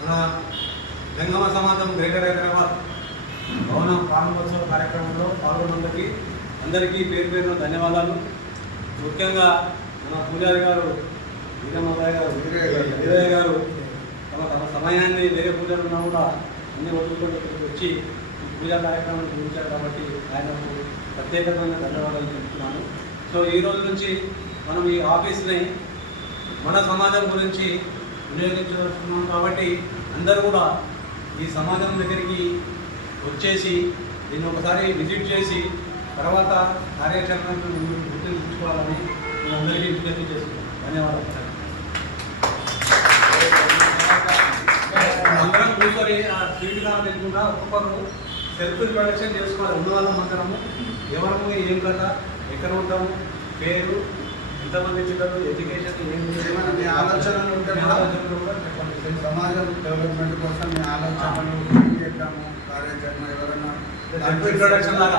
మన జంగమ సమాజం గ్రేటర్ హైదరాబాద్ భవన ప్రారంభోత్సవ కార్యక్రమంలో పాల్గొన్నందుకు అందరికీ పేరు పేరున ధన్యవాదాలు. ముఖ్యంగా మన పూజారి గారు వీరయ్య గారు తమ సమయాన్ని వేరే పూజలు ఉన్నా కూడా అన్ని వదులుకొని ఇక్కడికి వచ్చి ఈ పూజా కార్యక్రమాన్ని చూపించారు కాబట్టి ఆయనకు ప్రత్యేకమైన ధన్యవాదాలు చెప్తున్నాను. సో ఈ రోజు నుంచి మనం ఈ ఆఫీస్ని మన సమాజం గురించి వినియోగించుకుంటున్నాం కాబట్టి అందరూ కూడా ఈ సమాజం దగ్గరికి వచ్చేసి దీన్ని ఒకసారి విజిట్ చేసి తర్వాత కార్యాచరణను గుర్తించుకోవాలని నేను అందరికీ విజ్ఞప్తి చేస్తున్నాను. ధన్యవాదాలు. అందరం కూర్చొని ఆ స్వీట్ కాలం తెలుసుకుంటా ఒక్కొక్కరు సెల్ఫ్ ఇంట్రొడక్షన్ చేసుకోవాలి. ఉన్న వాళ్ళం అందరము ఎవరము ఏం కదా ఎక్కడ ఉంటాము పేరు ఎంతమంది పిల్లలు ఎడ్యుకేషన్ ఏమైనా మీ ఆలోచనలు ఉంటే కూడా చెప్పండి. సమాజం డెవలప్మెంట్ కోసం మీ ఆలోచనలు కార్యాచరణ ఎవరైనా ఇంట్రొడక్షన్ లాగా